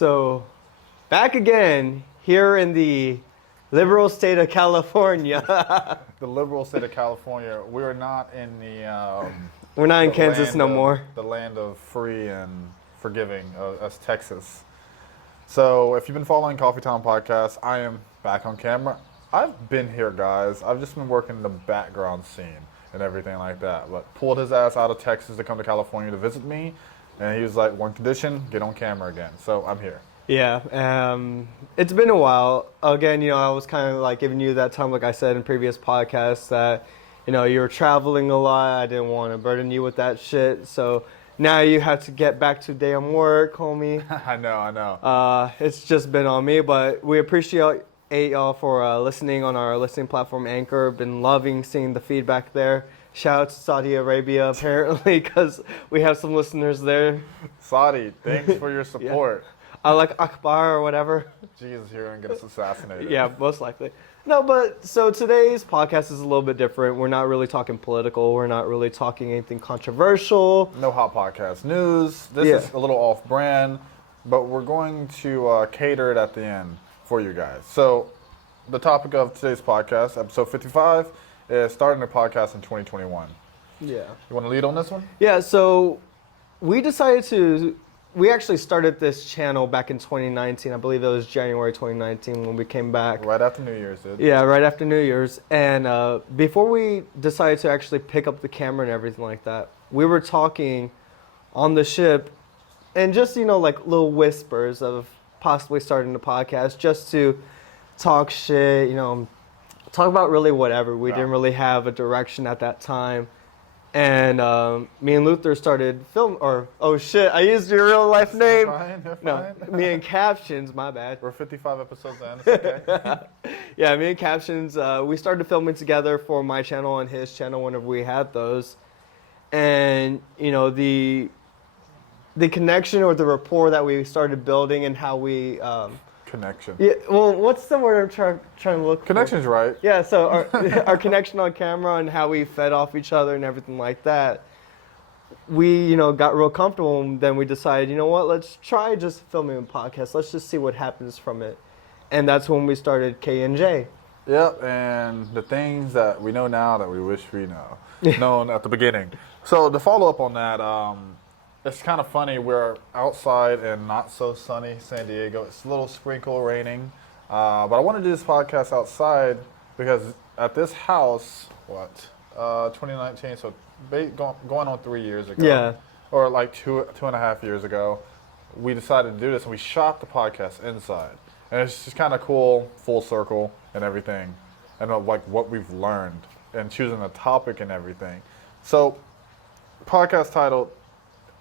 So, back again here in the liberal state of California. The liberal state of California. We're not in We're not in the Kansas no more. The land of free and forgiving, as Texas. So, if you've been following CoffeeTIme Podcast, I am back on camera. I've been here, guys. I've just been working the background scene and everything like that. But pulled his ass out of Texas to come to California to visit me. And he was like, one condition, get on camera again. So I'm here. Yeah, it's been a while. Again, I was kind of like giving you that time, like I said in previous podcasts, that, you were traveling a lot. I didn't want to burden you with that shit. So now you have to get back to damn work, homie. I know. It's just been on me, but we appreciate y'all for listening on our listening platform, Anchor. Been loving seeing the feedback there. Shout out to Saudi Arabia, apparently, because we have some listeners there. Saudi, thanks for your support. Yeah. I like Akbar or whatever. Jesus, you're going to get us assassinated. Yeah, most likely. No, but so today's podcast is a little bit different. We're not really talking political. We're not really talking anything controversial. No hot podcast news. This is a little off-brand, but we're going to cater it at the end for you guys. So the topic of today's podcast, episode 55, is starting a podcast in 2021. Yeah. You want to lead on this one? Yeah, so we actually started this channel back in 2019. I believe it was January 2019 when we came back. Right after New Year's, dude. Yeah, right after New Year's. And before we decided to actually pick up the camera and everything like that, we were talking on the ship and just, like little whispers of possibly starting the podcast just to talk shit, talk about really whatever. We didn't really have a direction at that time. And me and Luther started oh shit, I used your real life name. You're fine. No, me and Captions, my bad. We're 55 episodes in, it's okay. Yeah, me and Captions, we started filming together for my channel and his channel whenever we had those. And, the connection or the rapport that we started building and how we... Connection. Yeah, well, what's the word I'm trying to look for? Connection's right. Yeah, so our connection on camera and how we fed off each other and everything like that, we, got real comfortable, and then we decided, let's try just filming a podcast. Let's just see what happens from it. And that's when we started K&J. Yep, and the things that we know now that we wish we known at the beginning. So to follow up on that, it's kind of funny. We're outside in not so sunny San Diego. It's a little sprinkle raining. But I want to do this podcast outside because at this house, 2019, so going on 3 years ago. Yeah. Or like two and a half years ago, we decided to do this and we shot the podcast inside. And it's just kind of cool, full circle and everything. And like what we've learned and choosing a topic and everything. So podcast titled,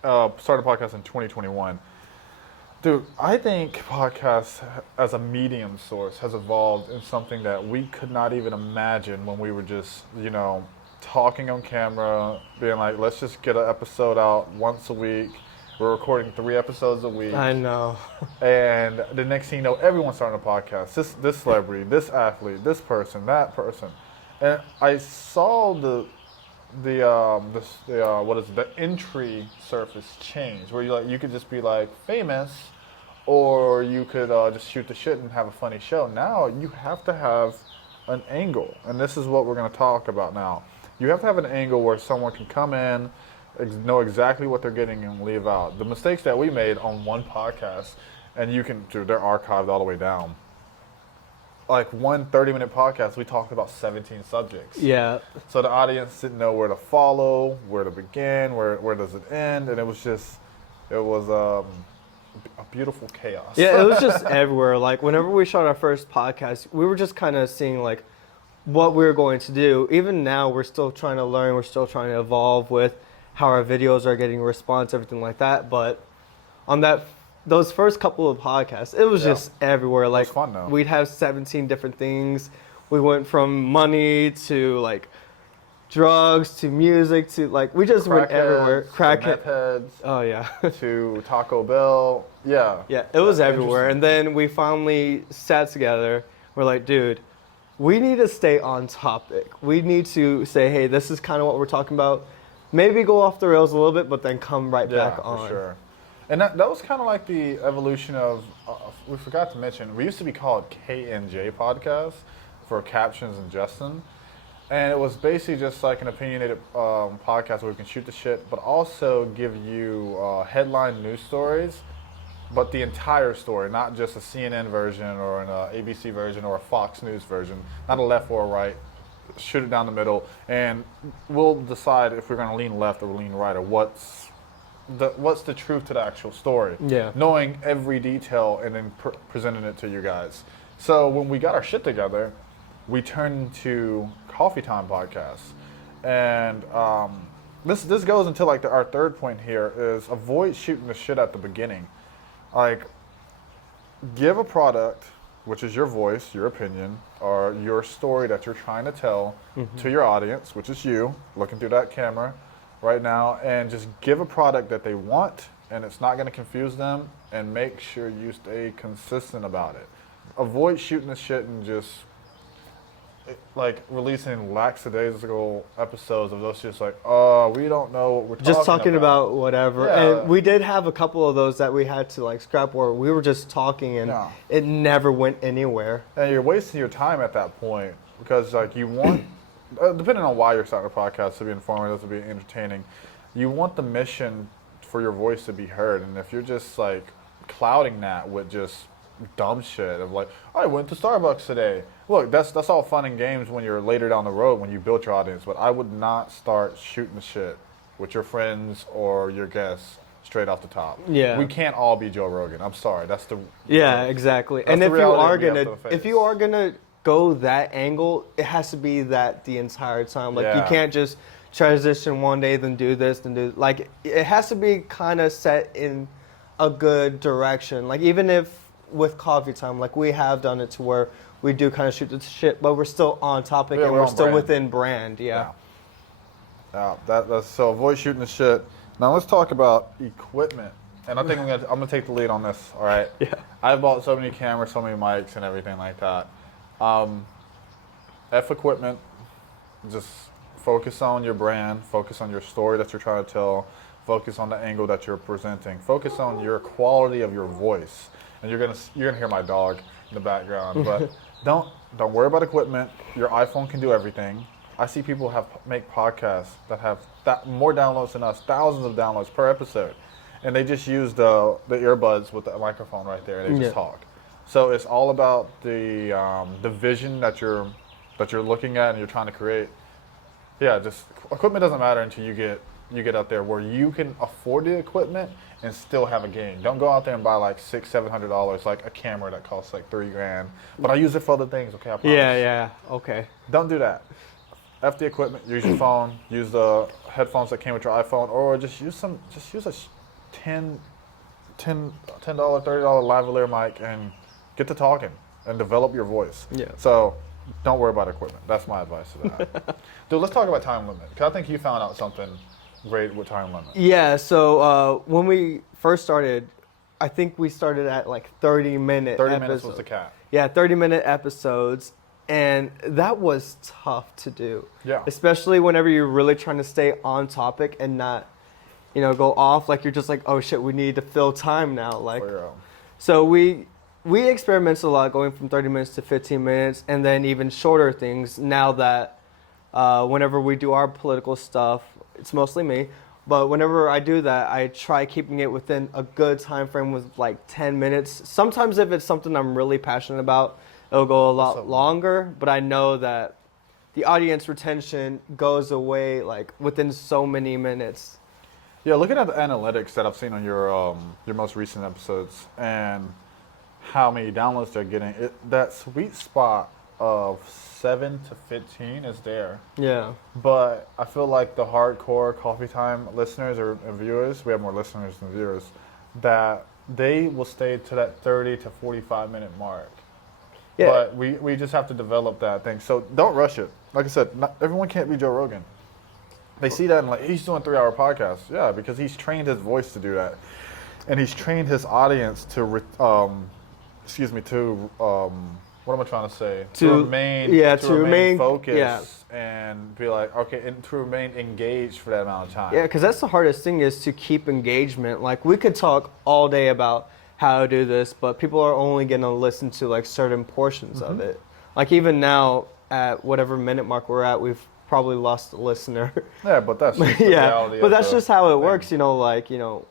started a podcast in 2021. Dude, I think podcasts as a medium source has evolved in something that we could not even imagine when we were just, talking on camera, being like, let's just get an episode out once a week. We're recording 3 episodes a week. I know. And the next thing you know, everyone's starting a podcast. This celebrity, this athlete, this person, that person. And I saw the entry surface change, where you could just be like famous, or you could just shoot the shit and have a funny show. Now you have to have an angle, and this is what we're going to talk about now. You have to have an angle where someone can come in, know exactly what they're getting, and leave out. The mistakes that we made on one podcast, and they're archived all the way down. Like one 30-minute podcast, we talked about 17 subjects. Yeah. So the audience didn't know where to follow, where to begin, where does it end, and it was a beautiful chaos. Yeah, it was just everywhere. Like whenever we shot our first podcast, we were just kind of seeing like what we were going to do. Even now, we're still trying to learn. We're still trying to evolve with how our videos are getting response, everything like that. But on those first couple of podcasts, it was just everywhere. Like, it was fun, though. We'd have 17 different things. We went from money to like drugs to music to like we just went everywhere. Crackheads. Heads. Oh yeah. To Taco Bell. Yeah. Yeah, it was everywhere. And then we finally sat together. We're like, dude, we need to stay on topic. We need to say, hey, this is kind of what we're talking about. Maybe go off the rails a little bit, but then come right back on. For sure. And that was kind of like the evolution of, we forgot to mention, we used to be called KNJ Podcast for Captions and Justin. And it was basically just like an opinionated podcast where we can shoot the shit, but also give you headline news stories, but the entire story, not just a CNN version or an ABC version or a Fox News version, not a left or a right. Shoot it down the middle, and we'll decide if we're going to lean left or lean right, or what's the truth to the actual story. Yeah. Knowing every detail and then presenting it to you guys. So when we got our shit together, we turned to CoffeeTIme Podcast, and this goes into like our third point here is avoid shooting the shit at the beginning. Like, give a product, which is your voice, your opinion, or your story that you're trying to tell to your audience, which is you, looking through that camera right now, and just give a product that they want, and it's not going to confuse them, and make sure you stay consistent about it. Avoid shooting the shit and just like releasing lackadaisical episodes of those just like, oh, we don't know what we're just talking about whatever. Yeah. And we did have a couple of those that we had to like scrap where we were just talking and it never went anywhere. And you're wasting your time at that point because like you want, depending on why you're starting a podcast, to be informative, to be entertaining, you want the mission for your voice to be heard. And if you're just like clouding that with just dumb shit of like, I went to Starbucks today. Look, that's all fun and games when you're later down the road when you build your audience, but I would not start shooting the shit with your friends or your guests straight off the top. Yeah. We can't all be Joe Rogan. I'm sorry. Exactly. And if you are gonna go that angle, it has to be that the entire time. Like you can't just transition one day, then do this, then do like it has to be kind of set in a good direction. Like even if with CoffeeTIme, like we have done it to where we do kind of shoot the shit, but we're still on topic and we're still brand. Within brand. Yeah. That's so avoid shooting the shit. Now let's talk about equipment. And I think I'm gonna take the lead on this. All right. Yeah. I've bought so many cameras, so many mics, and everything like that. Equipment. Just focus on your brand. Focus on your story that you're trying to tell. Focus on the angle that you're presenting. Focus on your quality of your voice. And you're gonna hear my dog in the background, but don't worry about equipment. Your iPhone can do everything. I see people make podcasts that have more downloads than us, thousands of downloads per episode, and they just use the earbuds with the microphone right there, and they just talk. So it's all about the vision that you're looking at and you're trying to create. Yeah, just equipment doesn't matter until you get out there where you can afford the equipment and still have a game. Don't go out there and buy like $600-700 like a camera that costs like $3,000. But I use it for other things. Okay, I promise. Yeah. Okay. Don't do that. F the equipment. Use your phone. Use the headphones that came with your iPhone, or just use a $10, $30 lavalier mic and get to talking and develop your voice. Yeah. So don't worry about equipment. That's my advice to that. Dude, let's talk about time limit. Because I think you found out something great with time limit. Yeah, so when we first started, I think we started at like 30-minute 30 minutes was the cap. Yeah, 30-minute episodes, and that was tough to do. Yeah. Especially whenever you're really trying to stay on topic and not, go off. Like you're just like, oh shit, we need to fill time now. Like, so we experimented a lot, going from 30 minutes to 15 minutes, and then even shorter things. Now that whenever we do our political stuff, it's mostly me, but whenever I do that, I try keeping it within a good time frame with like 10 minutes. Sometimes if it's something I'm really passionate about, it'll go a lot longer, but I know that the audience retention goes away like within so many minutes. Yeah, looking at the analytics that I've seen on your most recent episodes and how many downloads they're getting, that sweet spot of 7 to 15 is there. Yeah. But I feel like the hardcore CoffeeTIme listeners or viewers, we have more listeners than viewers, that they will stay to that 30 to 45 minute mark. Yeah. But we just have to develop that thing. So don't rush it. Like I said, not everyone can't be Joe Rogan. They see that and like, he's doing 3-hour podcasts. Yeah, because he's trained his voice to do that. And he's trained his audience to what am I trying to say? To remain focused and be like, okay, and to remain engaged for that amount of time. Yeah, because that's the hardest thing is to keep engagement. Like we could talk all day about how to do this, but people are only going to listen to like certain portions of it. Like even now at whatever minute mark we're at, we've probably lost a listener. Yeah, but that's just the reality but that's the just how it thing. works,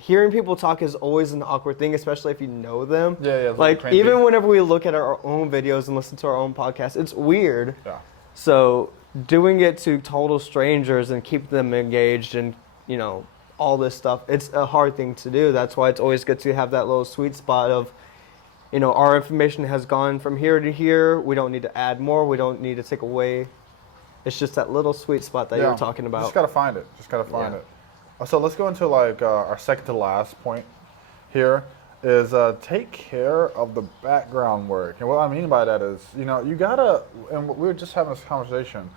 hearing people talk is always an awkward thing, especially if you know them. Yeah, like cringy. even whenever we look at our own videos and listen to our own podcast, it's weird. Yeah. So doing it to total strangers and keep them engaged and, all this stuff, it's a hard thing to do. That's why it's always good to have that little sweet spot of, our information has gone from here to here. We don't need to add more. We don't need to take away. It's just that little sweet spot that you were talking about. Just got to find it. it. So let's go into like our second to last point here is take care of the background work. And what I mean by that is, you gotta, and we were just having this conversation,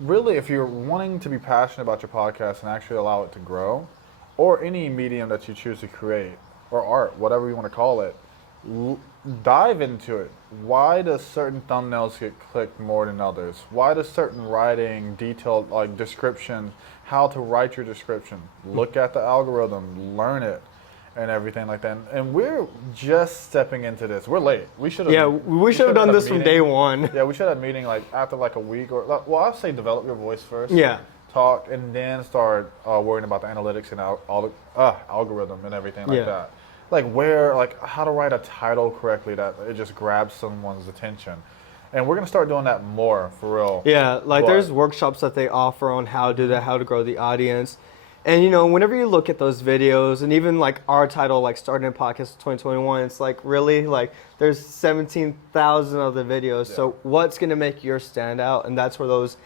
really if you're wanting to be passionate about your podcast and actually allow it to grow, or any medium that you choose to create, or art, whatever you want to call it, dive into it. Why does certain thumbnails get clicked more than others? Why does certain writing, detailed like description, how to write your description, look at the algorithm, learn it, and everything like that. And we're just stepping into this. We're late. We should have. Yeah, we should have done this from day one. Yeah, we should have a meeting like after like a week or I'll say develop your voice first. Yeah. Talk and then start worrying about the analytics and all the algorithm and everything like that. Like how to write a title correctly that it just grabs someone's attention. And we're going to start doing that more, for real. Yeah, there's workshops that they offer on how to do that, how to grow the audience. And, whenever you look at those videos, and even, like, our title, like, Starting a Podcast 2021, it's, like, really, like, there's 17,000 other videos. Yeah. So what's going to make yours stand out? And that's where those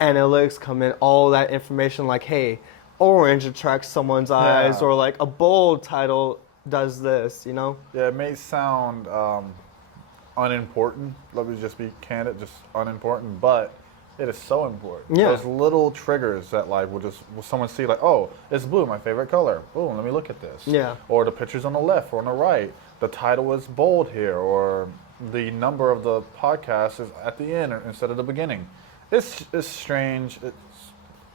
analytics come in, all that information, like, hey, orange attracts someone's eyes, or, like, a bold title does this, Yeah, it may sound unimportant. Let me just be candid, just unimportant, but it is so important. Yeah. Those little triggers that will someone see like, oh, it's blue, my favorite color. Boom, let me look at this. Yeah. Or the pictures on the left or on the right. The title is bold here, or the number of the podcast is at the end instead of the beginning. It's strange.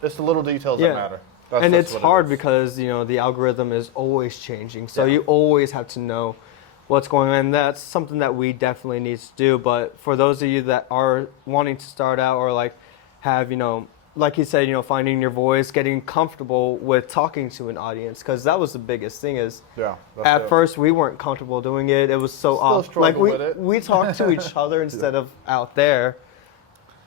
It's the little details that matter. And it's hard because, the algorithm is always changing. So you always have to know what's going on. And that's something that we definitely need to do. But for those of you that are wanting to start out or like have, like you said, finding your voice, getting comfortable with talking to an audience, because that was the biggest thing is at first we weren't comfortable doing it. It was so off. Like we talked to each other instead of out there.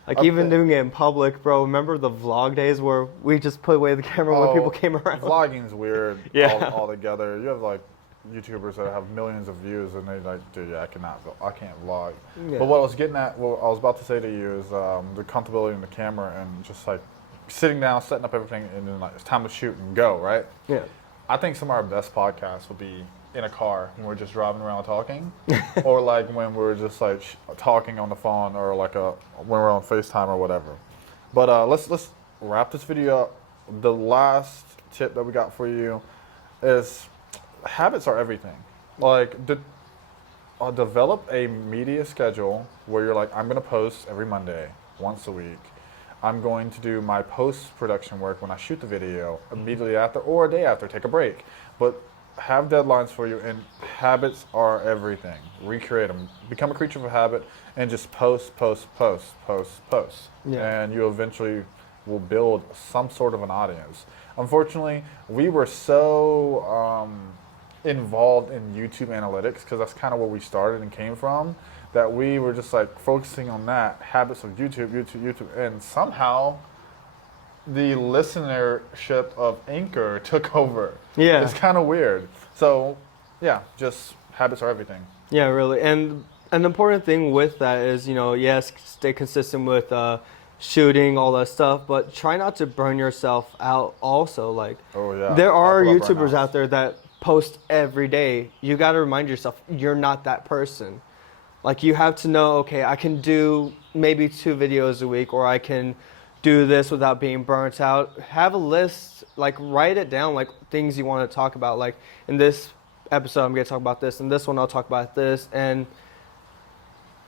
Like even doing it in public, bro. Remember the vlog days where we just put away the camera when people came around? Vlogging's weird all together. You have like YouTubers that have millions of views and they like, dude, I can't vlog. Yeah. But what I was getting at, what I was about to say to you is the comfortability in the camera and just like sitting down, setting up everything, and then like it's time to shoot and go, right? Yeah. I think some of our best podcasts would be in a car when we're just driving around talking, or like when we're just like talking on the phone, or like when we're on FaceTime or whatever. But let's wrap this video up. The last tip that we got for you is habits are everything. Like develop a media schedule where you're like, I'm gonna post every Monday, once a week. I'm going to do my post-production work when I shoot the video immediately after or a day after, take a break. But have deadlines for you, and habits are everything. Recreate them. Become a creature of habit and just post. Yeah. And you eventually will build some sort of an audience. Unfortunately, we were so involved in YouTube analytics, because that's kind of where we started and came from, that we were just like focusing on that, habits of YouTube, and somehow the listenership of Anchor took over. Yeah. It's kind of weird. So, yeah, just habits are everything. Yeah, really. And an important thing with that is, yes, stay consistent with shooting, all that stuff, but try not to burn yourself out also. Like, there are YouTubers out there that post every day. You got to remind yourself, you're not that person. Like, you have to know, okay, I can do maybe 2 videos a week, or I can do this without being burnt out. Have a list, like write it down, like things you want to talk about. Like in this episode, I'm going to talk about this, and this one I'll talk about this. And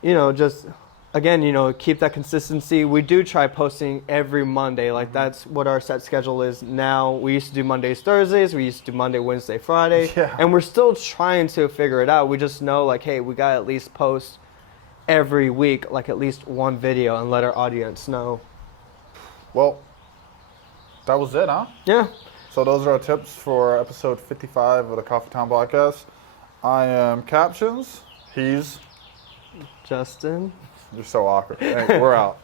just again, keep that consistency. We do try posting every Monday. Like that's what our set schedule is now. We used to do Mondays, Thursdays. We used to do Monday, Wednesday, Friday. Yeah. And we're still trying to figure it out. We just know like, hey, we got to at least post every week, like at least one video and let our audience know. Well, that was it, huh? Yeah. So those are our tips for episode 55 of the CoffeeTIme Podcast. I am Captions. He's... Justin. You're so awkward. Hey, we're out.